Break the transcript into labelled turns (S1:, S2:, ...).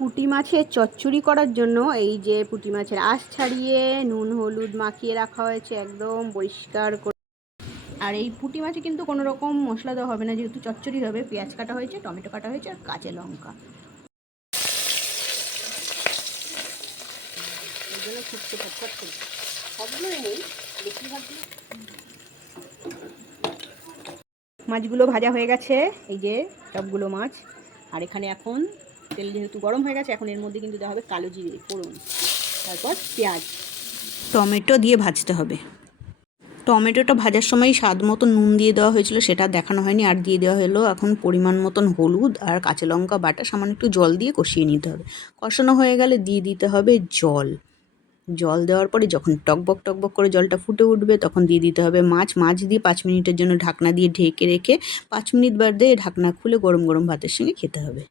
S1: পুঁটি মাছের চচ্চড়ি করার জন্য এই যে পুঁটি মাছের আঁশ ছাড়িয়ে নুন, হলুদ মাখিয়ে রাখা হয়েছে একদম পরিষ্কার করে। আর এই পুঁটি মাছে কিন্তু কোনো রকম মশলা দেওয়া হবে না, যেহেতু চচ্চড়ি হবে, পেঁয়াজ কাটা হয়েছে, টমেটো কাটা হয়েছে আর কাঁচা লঙ্কা। নেই বেশিরভাগগুলো মাছগুলো ভাজা হয়ে গেছে, এই যে সবগুলো মাছ। আর এখানে এখন তেল যেহেতু গরম হয়ে গেছে, এখন এর মধ্যে কিন্তু দেওয়া হবে কালো জিরে, ফোড়ন, তারপর পেঁয়াজ। টমেটো দিয়ে ভাজতে হবে। টমেটোটা ভাজার সময় স্বাদ মতো নুন দিয়ে দেওয়া হয়েছিল, সেটা দেখানো হয়নি, আর দিয়ে দেওয়া হলো এখন পরিমাণ মতন হলুদ আর কাঁচা লঙ্কা বাটা, সামান্য একটু জল দিয়ে কষিয়ে নিতে হবে। কষানো হয়ে গেলে দিয়ে দিতে হবে জল। জল দেওয়ার পরে যখন টকবক টকবক করে জলটা ফুটে উঠবে, তখন দিয়ে দিতে হবে মাছ। মাছ দিয়ে পাঁচ মিনিটের জন্য ঢাকনা দিয়ে ঢেকে রেখে পাঁচ মিনিট বাদে ঢাকনা খুলে গরম গরম ভাতের সঙ্গে খেতে হবে।